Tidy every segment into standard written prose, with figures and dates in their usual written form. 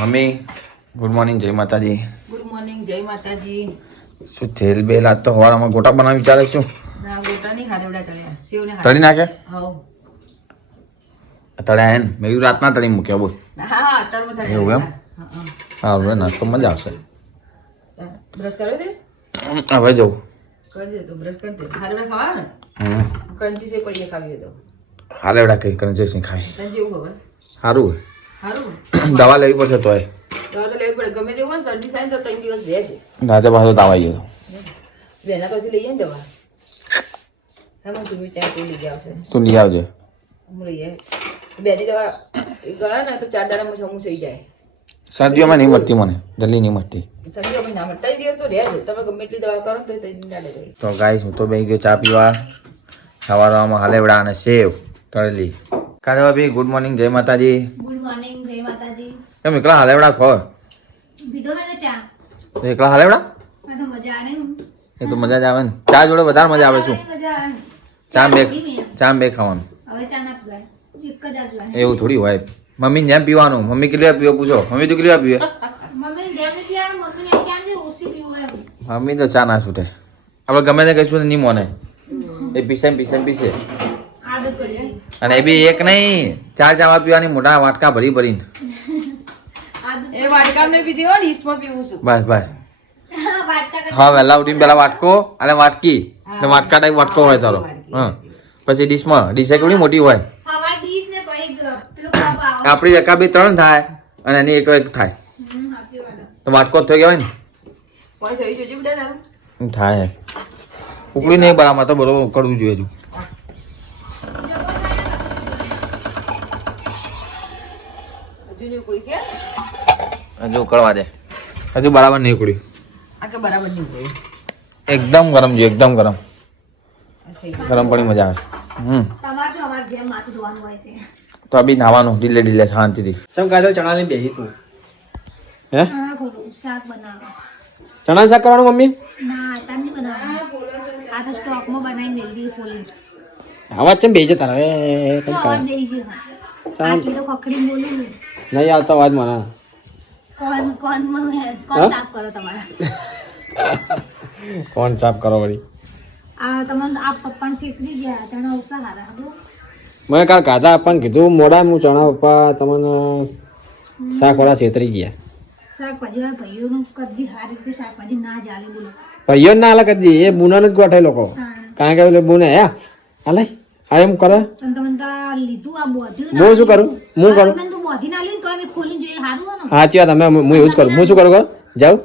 Mummy good morning, જય માતાજી. Good morning, જય માતાજી. શું થેલ બેલ આજ તો સવારમાં ગોટા બનાવી વિચારે શું? ના ગોટા નહીં, હારેવડા તળ્યા. સેવને તળી નાખે? હાઉ. તળ્યા હે ને? મેં કીધું રાતના તળી મૂક્યા બોલ. હા અત્યારમાં તળ્યા. એવું એમ? સારું નાસ્તો મજા આવશે. બ્રશ કર્યો તે? હવે જવું. કરી દે તો બ્રશ કરી દે. હારેવડા ખાવા ને? ક્રંચી સે પડીએ ખાવી તો. હાલેવડા કઈ કરંજે સિંહ ખાવી. તને જેવું ખબર? સારું સારું. દવા લેવી પડશે તોય. દવા તો લેવી પડે. ગમે તેવું હોય ને શરદી થાય ને તો 3 દિવસ રહે છે. રાતે પાછો તાવ આવી ગયો. બેના તો લઈએ ને દવા. હા તું ત્યાં કોઈ લઈ આવશે. તું લઈ આવજે. હું લઈ આવે. બેની દવા ગળા ને તો 4 દાડામાં સમૂહ થઈ જાય. શરદીઓમાં નહીં મળતી મને, જલ્દી નહીં મળતી. શરદીઓમાં ના મળે. 3 દિવસ તો રહે છે. તમે ગમે એટલી દવા કરો તો 3 દિન ના લે. તો ગાઈસ હું તો બેસી ગયો ચા પીવા. સવારમાં હાલેવડા અને સેવ તળેલી. કારે ભાભી ગુડ મોર્નિંગ, જય માતાજી. ગુડ મોર્નિંગ, જય માતાજી. કેમ એકલા હાલેવડા ખો? પીધો મેં તો ચા. તો એકલા હાલેવડા? મેં તો મજા આવે ને. એ તો મજા જ આવે ને. ચા જોડે વધારે મજા આવે શું? મજા આવે. ચા બે ખાવાનું. હવે ચા ના પીવાય. એક જ આ પીવાય. એવું થોડી હોય. મમ્મી જેમ પીવાનું. મમ્મી કેટલી પીવો પૂછો. મમ્મી તો કેટલી પીવે? મમ્મી જેમ પીવાનું, મમ્મીને કેમ છે ઓછી પીવું એમ. મમ્મી તો ચા ના છૂટે. આપણે ગમે તે કહીશું નહીં મોને. એ પીસે પીસે. આદત પડી જાય. અને એ બી એક નહીં, 4 ચાવા પીવાની, મોટા વાટકા ભરી ભરીને. આદત એ વાટકામ ને પીધી હો, ડીશમાં પીવું છું. બસ બસ. વાટકા કરી. હા વહેલા ઉઠીને પેલા વાટકો અને વાટકી એટલે વાટકા ટાઈપ વાટકો હોય તારો. હા પછી ડીશમાં ડીશ કેવડી મોટી હોય. હવા ડીશ ને પછી પેલું કપ આવે. આપણી એકા બે 3 થાય અને એની એક થાય આપી વાળો. તો વાટકો જ થઈ કહેવાય ને. કોઈ થઈ જોજે બેટા તારું. થાય ઉકળી નહીં બરાબર તો બરોબર ઉકળવું જોઈએ હજુ. હજુ નહીં ઉકળી કે? હજુ ઉકળવા દે. હજુ બરાબર નહીં ઉકળ્યું. આ કે બરાબર નહીં ઉકળી. એકદમ ગરમ જોઈએ, એકદમ ગરમ. આ થઈ ગયું. ગરમ પડી મજા આવે. તમારે શું અમારે જેમ માથું ધોવાનું હોય છે. તો આ બી નાવાનું ઢીલે ઢીલે શાંતિથી. ચમ કાજલ ચણા લઈને બેસી તું હે હા ખોટું શાક બનાવો. ચણા શાક કરવાનું મમ્મી ના આટા નહીં બનાવવાનું. આ તો સ્ટોકમાં બનાવીને મેળવી ફોલી. આવાજ ચમ બેસી તારા એ તો ચમ અવાજ કા દઈ ગયો. ચાલ. આટલી તો ખખડી બોલું ને. નહીં આવતો અવાજ મને કોણ હા? સાફ કરો તમારા. કોણ સાફ કરો વળી આ તમને આ પપ્પાને શીખવી ગયા ચણા ઓછા હારા હતું. મેં કાલ કાધા આપવાનું કીધું મોડા હું ચણા પપ્પા તમને શાકવાળા છેતરી ગયા શાકભાજી વાળા ભાઈઓનું કદી સારી રીતે શાકભાજી ના ચાલે બોલો. ભાઈઓ ના હાલ કદી એ બુનાને જ ગોઠે લોકો કારણ કે પેલો બુને હે હાલે આ એમ કરે પણ તમને તો આ લીધું આ બોધ્યું હું શું કરું હું કરું તમે તો બોધી ના લીધું તો અમે ખોલીને જોઈએ સારું હોય ને. સાચી વાત અમે હું એવું જ કરું હું શું કરું કહો જાઉં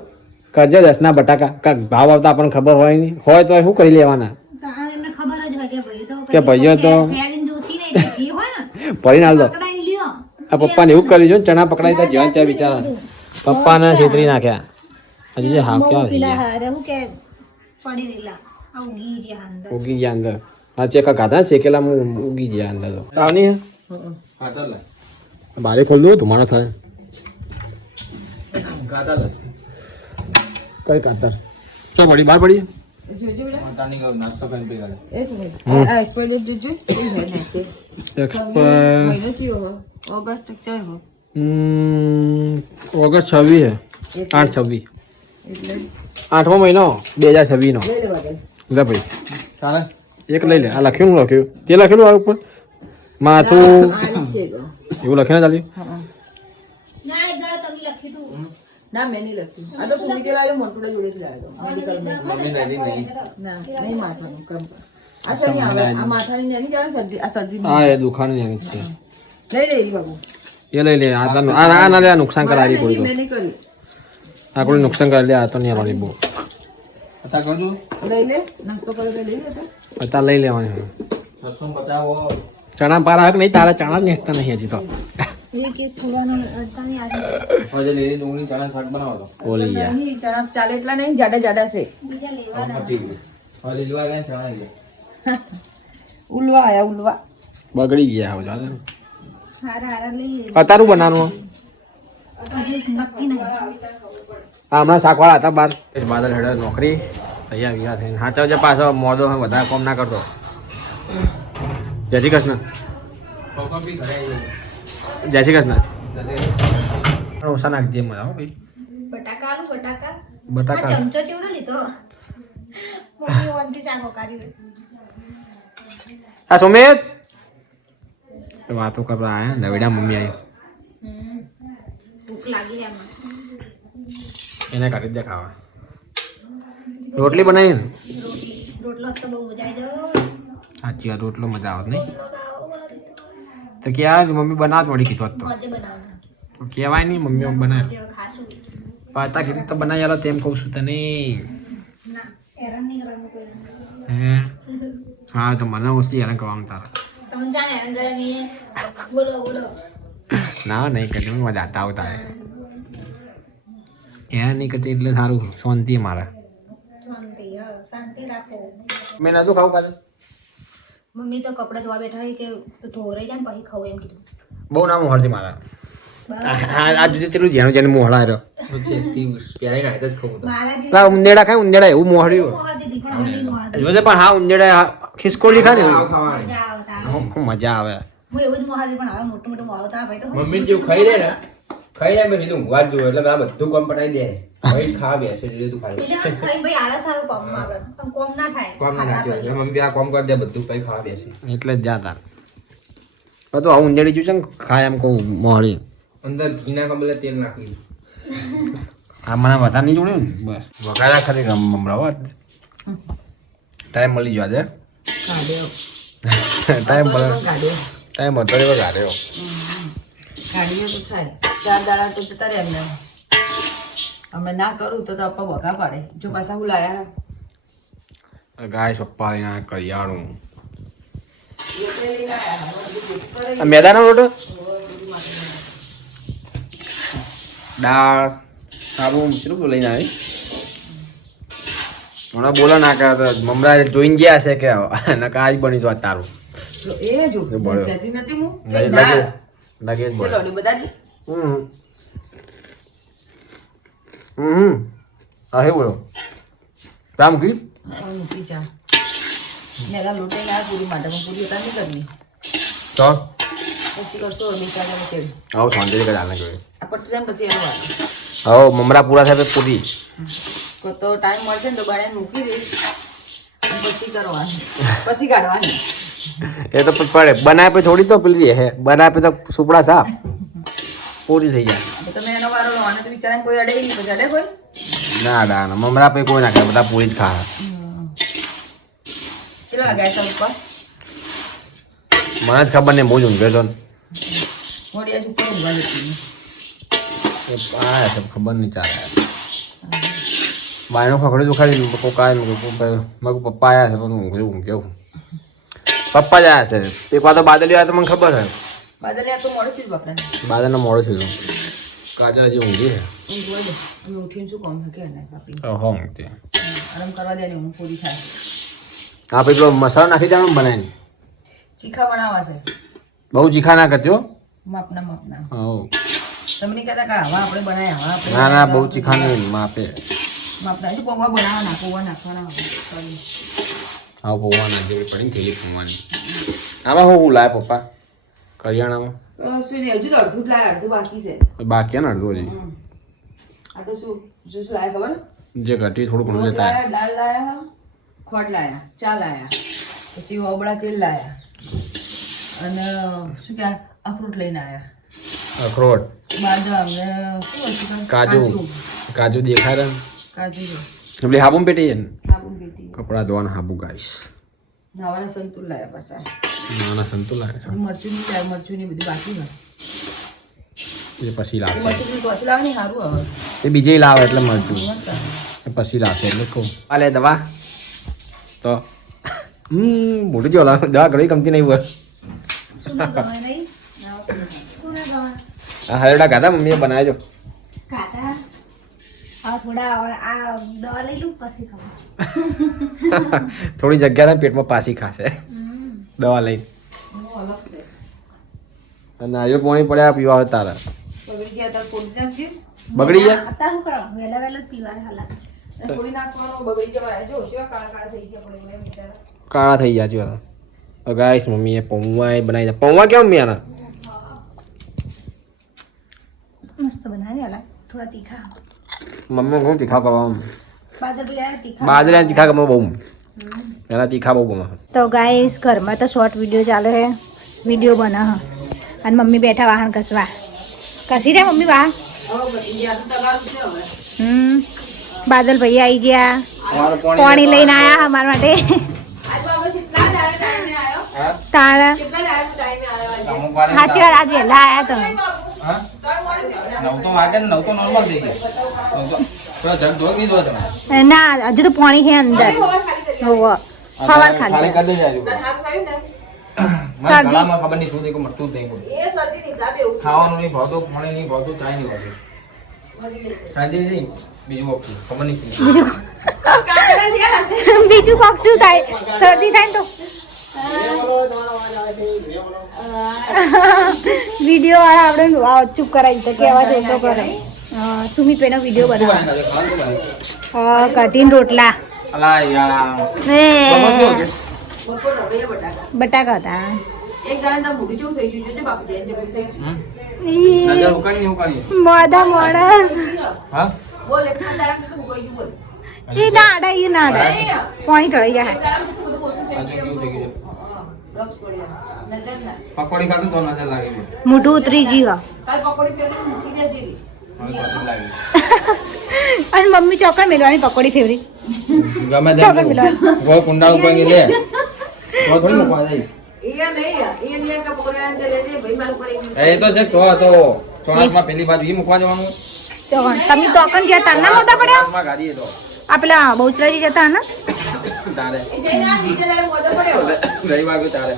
કરજે 10ના બટાકા કાંઈક ભાવ આવતા આપણને ખબર હોય નહીં હોય તો શું કરી લેવાના તો આ એમને ખબર જ હોય કે ભાઈ તો કે ભાઈઓ તો ફેરીને જોશી નહીં એટલે જે હોય ને પડી નાલ દો પકડાઈને લ્યો. આ પપ્પાને એવું કરી જો ચણા પકડાઈ તા જ્યાં ત્યાં બિચારા પપ્પાને છેતરી નાખ્યા હજી જે હાવ બહુ ક્યાં થઈ પેલા ગયા હારે હું કે પડી રહેલા આ ઊંઘી ગયા અંદર. ઉગી ગયા અંદર હા ચેકા ગાધા શેકેલા હું ઉગી ગયા અંદર તો આવની બારે ખોલ દો ધુમાડો થાય કઈ કાતર ચો પડી બહાર પડી જોજે બેટા. નાસ્તો કરીને પી ગયો. એ શું ભાઈ? આ એક્સપાયર ડેટ જોજો. એ હે નીચે. મહિનો થયો હો. ઓગસ્ટ ચાર હો. ઓગસ્ટ 26 હે 8/26 એટલે 8મો મહિનો 2026 નો લઈ લેવા દે. લે ભાઈ ચાલે એક લઈ લે આ લખ્યું લખ્યું તે લખેલું આ ઉપર માથું આ છે ગો. એવું લખીને ચાલ્યું હા. ના એક દાડો તમે લખ્યું તું. ના મેં નહીં લખ્યું. આ તો સુમિત લાવ્યો મોટુડા જોડેથી લાવ્યો. ના નહીં માથાનું કમ. આ છે નહીં આવે. આ માથાની નાની જાય શરદી આ શરદી હા એ દુખાણ એની જ છે લઈ લે બાબુ. એ લઈ લે આ તને આ ના લે આ નુકસાન કરાવી કોઈ તો મેં નહીં કર્યું. આ કોઈ નુકસાન કરી લે આ તો નહીં આવવાની બહુ પતા કરજો. લઈ લે નાસ્તો કરે તો લઈ લે તો. અત્યારે લઈ લેવાની હવે 250. ચણા પારા હક નહીં તારા ચણા જ નેકતા નહીં હજી તો એ કે થોડાનો અડતાની આજે હવે લીલી ડુંગળી ચણા શાક બનાવો તો. બોલી ગયા નહીં, ચણા ચાલે એટલા નહીં જાડા જાડા છે. બીજા લેવાના. ઠીક છે. હવે લીલવા ગયા ચણા લઈ લે. ઉલવા આયા ઉલવા. બગડી ગયા હવે જાતે હારા હારા લઈ અત્યારું બનાવવાનું હજી નક્કી નહીં. આ હમણાં શાકવાળા હતા બાર બાદલ હેડે નોકરી તૈયાર ગયા થઈને હાચવ છે પાછો મોડો હોય વધારે કોમ ના કરતો જય શ્રી કૃષ્ણ પપ્પા બી ઘરે આવી જય શ્રી કૃષ્ણ ઓછા નાખજે મજા હો ભાઈ. બટાકા આલુ બટાકા બટાકા આ ચમચો ચેવડો લીધો મમ્મી ઓનથી શાકો કાઢ્યું આ સુમિત વાતો કરવા આયા નવેડા મમ્મી આવી ભૂખ લાગી છે એમાં એને કાઢી દે ખાવા. રોટલી બનાવી ને રોટલો તો બહુ મજા આવી જાય સાચી વાત રોટલો મજા આવે નહીં તો ક્યાં મમ્મી બનાવ વળી કીધું હોત તો મજે બનાવવાનું તો કહેવાય નહીં મમ્મી બનાવે જે ખાસું પાતા કીધું તો બનાવી આલો તેમ કહું છું તને. ના હેરાન નહીં કરવાનું કોઈ હે હા તો મને વસ્તુ હેરાન કરવાનું તારા તમને જાણે હેરાન કરે નહીં બોલો બોલો ના નહીં કરતી મજા આટા આવતા હેરાન નહીં કરતી એટલે સારું શાંતિ મારા. શાંતિ શાંતિ રાખો મેં નતું ખાવું કાલે મમ્મી તો કપડાં ધોવા બેઠા હોય કે ધોરાઈ જાય ને પછી ખાવું એમ કીધું બહુ ના મોહરતી મારા આ જુદે ચેલું જેનું જેને મોહળા રહ્યો મારા જે લા ઉંદેડા ખાય ઉંદેડા એવું મોહળ્યું મોહા દીધી પણ હવે નહીં મોહા જોજે પણ હા ઉંદેડા ખિસકોલી ખા ને મજા આવતા ખૂબ મજા આવે. હું એવું જ મોહા દીધી પણ હવે મોટું મોટું મોડો થાય ભાઈ તો મમ્મી જેવું ખાઈ લે ને પછી તું ઊંઘવા જ જોવે એટલે બધા બધું કામ પટાઈ દે ભાઈ ખા બેસે જોઈએ તું ખાઈ એટલે આમ ખાઈ ભાઈ આળસ આવે કોમમાં આવે પણ કોમ ના થાય કામ ના ખાતા નાખ્યો પછી. એટલે મમ્મી આ કામ કરી દે બધું પછી ખાવા બેસે એટલે જ જા તાર તો આ ઉંદેડી જોયું છે ને ખાય એમ કહું મોહળી અંદર ઘીના કમલે તેલ નાખી આ મને વધારે નહીં જોડ્યું ને બસ વગાડા ખરી મમરાવો ટાઈમ મળી ગયો આજે ટાઈમ મળે ટાઈમ હતો એવો ગાડ્યો ગાડીઓ તો થાય 4 દાડા તો જતા રહે એમને અમે ના કરું તો પપ્પા બગા પાડે જો પાછા હું લાયા ગાય પપ્પા કરિયાણું મેદાનો રોટો દાળ સારું શું લઈને આવી હમણાં બોલો ના કરે તો મમરા જોઈને ગયા છે કે નકા આજ બની તો તારું એ જો એ બળ્યો. કહેતી નથી હું કે લાગે ના. લાગે જ ચલો બોલો ને બધાજી હા હે બોલો કામ કી મૂકી ચા મેરા લોટે ના પૂરી માટે પણ પૂરી હતા નહીં કરવી તો પછી કરશો બિચારા ચેડ આવો શાંતિ કે ચાલે જોઈએ આ પટ જાય ને પછી એનો વાર હવે મમરા પૂરા થાય પછી પૂરી તો ટાઈમ મળશે ને તો બાણે મૂકી દઈશ અને પછી કરવાની પછી કાઢવાની એ તો પડે બનાવે પછી થોડી તો પેલી હે બનાવે તો સુપડા સાફ પૂરી થઈ જાય તો તમે એનો વારો લો અને તો બિચારાને કોઈ અડે નહીં પછી અડે કોઈ ના ના ના મમરા પછી કોઈ ના ખાય બધા પૂરી જ ખા કેટલા વાગ્યા હતા ઉપર મને જ ખબર નહીં બહુ જ ઊંઘ્યો તો મોડી આજ ઉપર ઊંઘવા જતી આ છે ખબર નહીં ચાલે બાયનો ખકડે તો ખાલી કોકા મગ પપ્પા આવ્યા છે પણ ઊંઘ્યો પપ્પા જ આવ્યા છે એક વાર તો બાદલી આવ્યા તો મને ખબર છે બાદલિયા તો મોડું થી જ બાપરાને બાદલનો મોડો થયો કાજલ હજી ઊંઘી છે ઊંઘવા દે અમે ઉઠીને શું કામ કે ના પાપી ઓહો ઊંઘતી આરામ કરવા દે ને હું પૂરી થાય હા પછી પેલો મસાલો નાખી દેવાનો બનાવીને ચીખા બનાવવા છે બહુ ચીખા ના કરજો માપના હો તમે નહીં કહેતા કે આવા આપણે બનાવીએ આવા આપણે ના ના બહુ ચીખા નહીં માપે માપના શું પૌવા બનાવવાના પૌવા નાખવાના સોરી હા પૌવાના જેવી પડી થઈ પૌવાની આમાં હું લાય પપ્પા કરિયાણામાં શું નહીં હજુ તો અડધું જ લાય અડધું બાકી છે બાકી ને અડધું હજી આ તો શું શું લાયા ખબર જે ઘટી થોડું ઘણું લોટ લેતા લાયા દાળ લાયા ખોટ લાયા ચા લાયા પછી ઓબળા તેલ લાયા અને શું કે અખરોટ લઈને આવ્યા અખરોટ બાદામ ને શું હતું કાજુ કાજુ દેખાય ને કાજુ છે એટલે હાબુમ પેટી છે ને સાબુ પેટી કપડા ધોવાના હાબુ ગાઈશ નાવાના સંતુલ લાયા પાછા નાના સંતુ લાગે છે મરચું નહીં લાયા મરચું ને બધું બાકી ને એ પછી એ લાવશે મરચું તો ચોથી લાવે ને સારું હવે એ બીજે લાવે એટલે મળતું મસ્ત આવે. એ પછી લાવશે એટલે કહું હાલે દવા તો મોટું જો દવા ઘણી કમતી નહીં બસ તું ગમે નહીં તું ના ગમે આ હરેડા ગાધા મમ્મીએ બનાવજો કાકા આ થોડા આ દવા લઈ લઉં પછી ખાવા થોડી જગ્યા થાય પેટમાં પાછી ખાશે દવા લઈને બહુ અલગ છે અને નારિયેળ પાણી પડ્યા પીવા આવે તારા બગડી ગયા તાર પોડી નાખજે બગડી ગયા અત્યારે શું કરો વહેલા વહેલા જ પીવાના હાલા અને થોડી નાખવાનું બગડી જવાય જો કેવા કાળા કાળા થઈ ગયા પડે મને બિચારા કાળા થઈ ગયા છે ગાઈસ મમ્મીએ પૌવા બનાવી પૌવા કેમ મમ્મી આના મસ્ત બનાવે અલગ થોડા તીખા મમ્મી હું તીખા કરવા બાદર બી આયા તીખા બાજરા તીખા ગમે બહુ એના તીખા બહુ ગમે તો ગાઈસ ઘરમાં તો શોર્ટ વિડીયો ચાલે છે વિડીયો બના અને મમ્મી બેઠા વાહન કસવા કસી રે મમ્મી વાહન બાદલ ભાઈ આવી ગયા પાણી લઈને આયા અમારા માટે તારા સાચી વાત આજ વહેલા આયા તમે 9 તો વાગે ને 9 તો નોર્મલ થઈ ગયા તો જગ ધોઈ નહીં દો તમે ના હજુ તો પાણી છે અંદર હોવો સવાર ખાલી કરી દેજો મારા ગળામાં ખબર નહીં શું થઈ ગયું મટતું થઈ ગયું ખાવાનું નહીં ભાવતું પાણી નહીં ભાવતું ચાય નહીં ભાવતું સાંજે નહીં બીજું ઓપ્શન ખબર નહીં શું બીજું કોક શું થાય શરદી થાય ને તો વિડીયો વાળા આપણે ચૂપ કરાવી તો કેવા દેશો કરે સુમિતભાઈનો વિડીયો બનાવો કઢીને રોટલા અલા યાર બટાકા હતા નજર ઉકાળી ઉકાળી મોડા માણસ હા એ નાડા પાણી ચડી જાય હજુ કેવું થઈ ગયું પકોડી ખાતું તો નજર લાગે છે મોઢું ઉતરી ગયું અને મમ્મી ચોકર મેલવાની પકોડી ફેવરી ગમે તે ચોકર મેલવાની કોઈ કુંડા ઉપર ગઈ લે તો થોડી મૂકવા દઈ એ તો છે તો ચોરાસમાં પેલી બાજુ ઈ મૂકવા જવાનું ચોકર તમે ચોકર જ્યાં તારના મોટા પડ્યા ચોરાસમાં ગાડીએ તો આ પેલા બહુચરાજી જતા ને તારે રહી વાગ્યું તારે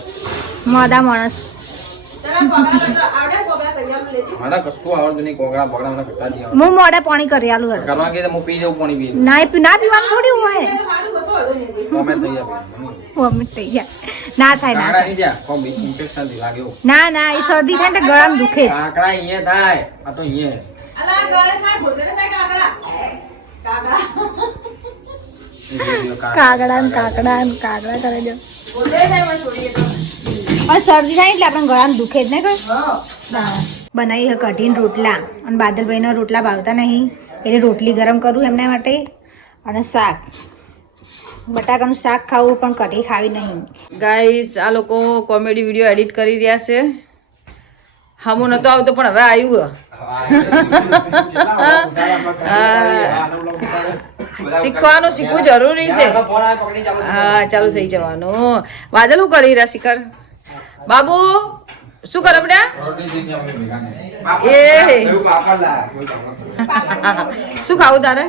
મોડા માણસ મારા કશું આવડતું નહીં કોગળા પગડા મને કરતા નહીં હું મોડે પાણી કરી આલું હેડ કરવા કે હું પી જાઉં પાણી પી ના પીવાનું થોડી હોય કોમેન્ટ થઈ જાય વોમિટ થઈ જાય ના થાય ના કાકડા નહીં ત્યાં કોઈ બીજ ઇન્ફેક્શન થી લાગે એવું ના ના એ શરદી થાય ને ગળામાં દુખે જ કાકડા અહીંયા થાય આ તો અહીંયા કાગડા ને કાકડા ને કાગડા કરે જો અને શરદી થાય એટલે આપણે ગળામાં દુખે જ ને કઈ બનાવી છે કઢીને રોટલા અને બાદલભાઈના રોટલા ભાવતા નહીં એટલે રોટલી ગરમ કરું એમના માટે અને શાક બટાકાનું શાક ખાવું પણ કઢી ખાવી નહીં ગાઈસ આ લોકો કોમેડી વિડીયો એડિટ કરી રહ્યા છે હામો નતો આવતો પણ હવે આવ્યું શીખવાનું શીખવું જરૂરી છે હા ચાલુ થઈ જવાનું વાદળ શું કરી રહ્યા શિખર બાબુ શું કરે બેટા એ શું ખાવું તારે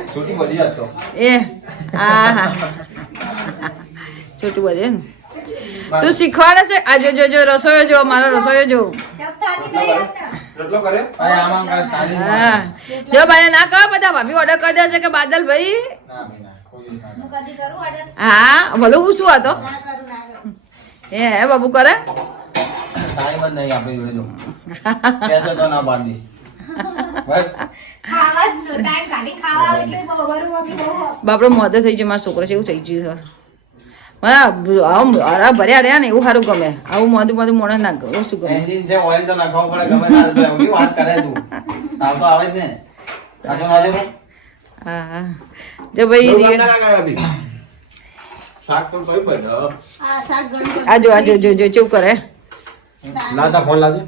એ હા હા છોટું બધે ને તું શીખવાડે છે આ જો જો રસોયો જો મારો રસોયો જો હા જો ભાઈ ના કહો બધા ભાભી ઓર્ડર કરી દે છે કે બાદલ ભાઈ હા ભલો હું શું હતો હે બાબુ કરે ટાઈમ જ નહીં આપણી જોડે જો કેસે તો ના પાડી બાપડો મોદે થઈ જાય મારા છોકરો છે એવું થઈ ગયું છે અરે ભર્યા રહ્યા ને એવું સારું ગમે આવું મોદું મોણે ના ગમે શું ગમે એન્જિન છે ઓઇલ તો નાખવું પડે ગમે તારે તો એવી વાત કરે તું આવ તો આવે જ ને આજુ નાજુ હા હા જો ભાઈ આ જો ચેવું કરે લાતા ફોન લાજે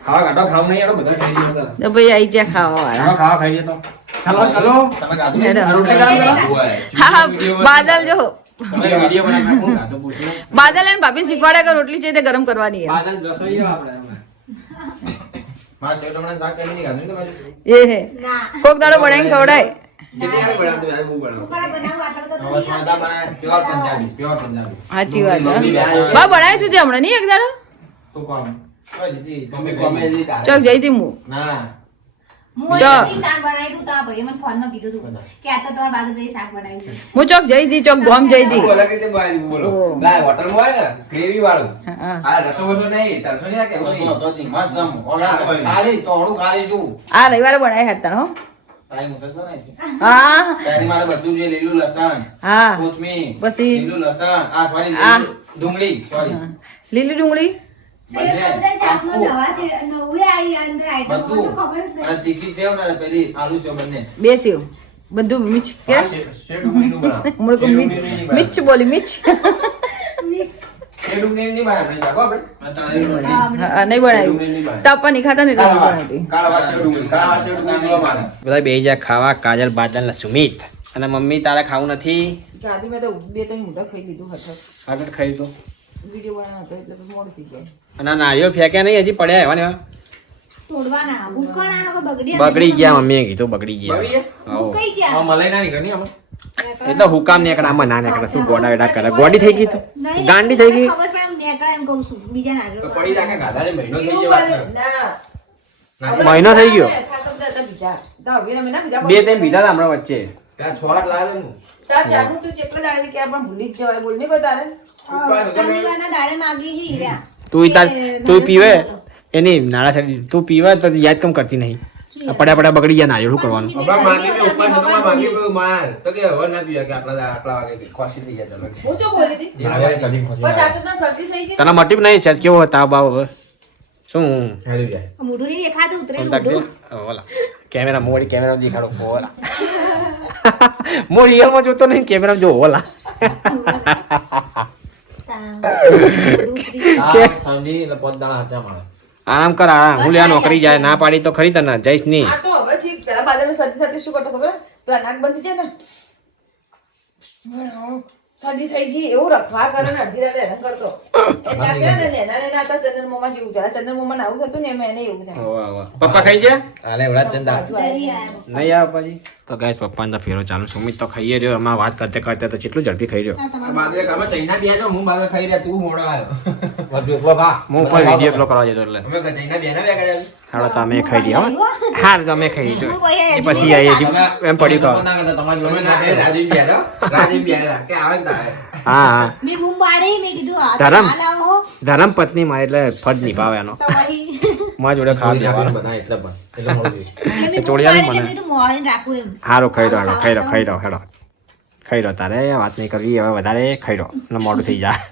ખાવા ગાડો ખાવ નહીં યાર બધા ખાઈ ગયા તો ભાઈ આઈ જ્યાં ખાવા વાળા ખાવા ખાઈ ગયા તો ચલો તમે ગાધું રોટલી ગરમ કરો હા બાદલ જો તમે વિડિયો બનાવતા કોણ ગાતો પૂછ્યો બાદલ એને ભાભી શીખવાડે કે રોટલી છે તે ગરમ કરવાની છે બાદલ રસોઈ આપણે મારા શેઠમણે શાક કેમ નહીં ગાધું ને બાજુ એ હે કોક દાડો બનાવીને ખવડાય જેટી યાર બનાવતો યાર હું બનાવું હવે સોદા બનાય પ્યોર પંજાબી સાચી વાત બા બનાવી તું હમણાં નહીં એક દાડો તો કોમ કોઈ જીતી ગમે તારે ચોક જઈ હતી હું ના હું ચોક જઈ હતી ચોક ગોમ જઈ હતી બોલા કે તે બાઈ બોલો ના હોટલ માં હોય ને ગ્રેવી વાળું હા. આ રસો વસો નહીં તરસો નહીં આ કે બસો હતો તી મસ્ત દમ ઓલા ખાલી તોડું ખાલી છું આ રવિવારે બનાવી હતા હો ટાઈમ મુસલતો નહીં છે હા ત્યારે મારે બધું જે લીલું લસણ હા કોથમીર પછી લીલું લસણ આ સોરી આ. ડુંગળી સોરી લીલી ડુંગળી સેવ આપણે ચાટનો નવા છે નવે આવી અંદર આઈટમ તો બધું ખબર જ નહીં. અને તીખી સેવ ને પેલી આલુ સેવ બંને બે સેવ બધું મિક્સ કે આ શેડુંગળીનું બનાવો. મુળકો શેરડુંગળીનું નહીં મિર્ચ બોલી મિર્ચ મિક્સ શેરડુંગળીનું નહીં બનાવે આપણે શાકો આપણે. આ તળેલી રોટલી. હા, નહીં બનાવ્યું તાપા નહીં ખાતા ને એટલે નહીં બનાવતી. કાળવા શેરડુંગળી ન માને. બધા બે જા ખાવા કાજલ બાદલ ને સુમિત અને મમ્મી તારે ખાવું નથી ગાદી મેં તો બે ત્રણ મોઢા ખાઈ લીધું હતું આગળ ખાઈ તો વિડીયો બનાવ્યો હતો એટલે પછી મોડું થઈ ગયું. અને આ નારિયેળ ફેંક્યા નહીં હજી પડ્યા એવા ને એવા. તોડવાના ભૂકણા હવે બગડી બગડી ગયા મમ્મીએ કીધું બગડી ગયા બગડી ગયા? આવો. કઈ આ ગયા મલાઈ ના નીકળે નહીં આમાં. એ તો હુકામ નીકળે આમાં ના નીકળે શું ગોડા વેડા કરે ગોડી થઈ ગઈ તો નહીં, ગાંડી થઈ ગઈ ખબર પડે એમ નેકળા એમ કહું છું બીજા તો નારિયેળ પડી રાખે ગાધાને મહિનો થઈ એવું ગયો વાત બને. કરે. ના ના, મહિનો થઈ ગયો ખાસા બધા હતા બીજા. તો હવે અમે ના બીજા બે ત્રણ પીધા હતા હમણાં વચ્ચે ત્યાં 6 આઠ લાવે ને. તાર જાણું તું ચેટલો દાડે કે આ પણ ભૂલી જ જવાય બોલ નહીં કોઈ તારે શનિવારના દાડે માગી હી હીરા તું પીવે એની નાળા સાઈડ તું પીવે તો યાદ કેમ કરતી નહીં આ પડ્યા બગડી ગયા નારિયેળ શું કરવાનું હમણાં માંગી મેં ઉપર નહોતો માંગી મેં માર. તો કે હવે ના પીવાય કે આટલા વાગે ખોસી થઈ જાય તમે. હું ચો બોલી હતી હવે કદી ખોસી પણ ના આ તો તને શરદી થઈ છે તને મટી નહીં છે કેવો હતા બાવ હવે શું હેડી જાય. મોઢું નહીં દેખાતું ઉતરે કોન્ટેક્ટ મોઢું ઓલા કેમેરા મોડી કેમેરા દેખાડો ઓલા મો રિયલમાં જોતો નહીં કેમેરા જો ઓલા આ સમજી એટલે પોત દાણા હાચા મારે. આરામ કર આરામ હું લ્યા નોકરી જાય ના પાડી તો ખરી તને જઈશ નહીં આ તો હવે ઠીક પેલા બાદલ શરદી સાથે શું કરતો ખબર પેલા નાક બંધ છે ને શરદી થઈ ગઈ એવું રખવા કરે ને અડધી રાતે હેરાન કરતો એટલે આ છે ને નેના હતા ચંદ્રમોમાં જેવું પેલા ચંદ્રમોમાં આવું થતું ને એમ એને એવું થાય વાહ વાહ પપ્પા ખાઈ ગયા આલે એવડા ચંદા. દહીં આયો. નહીં આવે પછી તો ગાઈસ પપ્પાને તો ફેરો ચાલુ સુમિત તો ખાઈએ રહ્યો એમાં વાત કરતે કરતે તો કેટલું ઝડપી ખાઈ રહ્યો આ તમારું. બાદરે કામાં ચૈના બેનો હું બાદરે ખાઈ રહ્યા તું મોડો આવ્યો. વધુ એકલો ખા. હું કોઈ વિડીયો પેલો કરવા જતો એટલે અમે ચૈના બેના બે કર્યા. હાલો તમે ખાઈ રહ્યા હો હા તમે ખાઈ લીધો હું એ પછી આવીએ છીએ એમ પડ્યું ખાવા ના કરતા તમારી જોડે ના થાય. રાજીવ બેનો રાજીવ બેના કે આવે ને તારે. હા હા મેં બૂમ પાડી મેં કીધું આ ધરમ. ચા લાવો હો. ધરમ પત્ની માં એટલે ફરજ નિભાવે એનો તો વળી મારા જોડે ખાવા જોડી દેવાનો રાખવાનું બધા એટલે પણ એટલે મોડું થયું. એટલે મેં ચોળિયા બૂમ નહીં પાડી મને. કે કીધું મોડીને રાખું એમ સારું ખાઈ રહ્યો ખાઈ રહ્યો હેડો ખાઈ રહ્યો તારે વાત નહીં કરવી હવે વધારે ખાઈ રહ્યો ને મોડું થઈ જાય